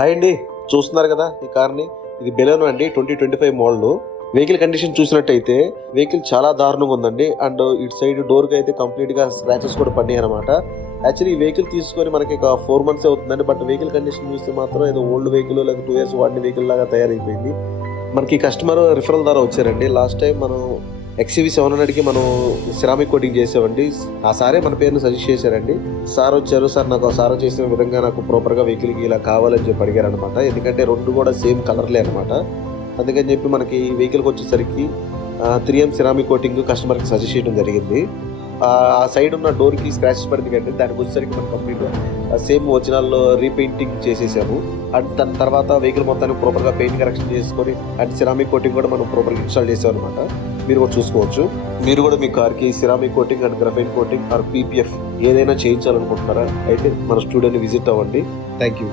Hi అండి, చూస్తున్నారు కదా ఈ కార్ని. ఇది బెలెనో అండి, 2025 మోడల్. వెహికల్ కండిషన్ చూసినట్టయితే వెహికల్ చాలా దారుణంగా ఉందండి. అండ్ ఇటు సైడ్ డోర్ కి అయితే కంప్లీట్ గా స్క్రాచెస్ కూడా పడినాయి అనమాట. యాక్చువల్లీ ఈ వెహికల్ తీసుకొని మనకి ఒక 4 months అవుతుందండి. బట్ వెహికల్ కండిషన్ చూస్తే మాత్రం ఏదో ఓల్డ్ వెహికల్ లేదా 2 years వాడిన వెహికల్ లాగా తయారైపోయింది. మనకి కస్టమర్ రిఫరల్ ద్వారా వచ్చారండి. లాస్ట్ టైం మనం XUV 700కి మనం సిరామిక్ కోటింగ్ చేసామండి. ఆ సారే మన పేరుని సజెస్ట్ చేశారండి. సార్ వచ్చారు, సార్ నాకు సార్ చేసిన విధంగా నాకు ప్రాపర్గా వెహికల్కి ఇలా కావాలని చెప్పి అడిగారు అనమాట. ఎందుకంటే రెండు కూడా సేమ్ కలర్లే అనమాట. అందుకని చెప్పి మనకి ఈ వెహికల్కి వచ్చేసరికి 3M సిరామిక్ కోటింగ్ కస్టమర్కి సజెస్ట్ చేయడం జరిగింది. ఆ సైడ్ ఉన్న డోర్కి స్క్రాచెస్ పడింది కంటే దానికి వచ్చేసరికి మనం కంప్లీట్ సేమ్ ఒరిజినల్ రీపెయింటింగ్ చేసేసాము. అండ్ దాని తర్వాత వెహికల్ మొత్తానికి ప్రాపర్గా పెయింట్ కరెక్షన్ చేసుకొని అండ్ సిరామిక్ కోటింగ్ కూడా మనం ప్రాపర్గా ఇన్స్టాల్ చేసాం అనమాట. మీరు కూడా చూసుకోవచ్చు. మీరు కూడా మీ కార్కి ceramic coating and graphene coating or PPF ఏదైనా చేయించాలనుకుంటున్నారా అయితే మన స్టూడియోని విజిట్ అవ్వండి. Thank you.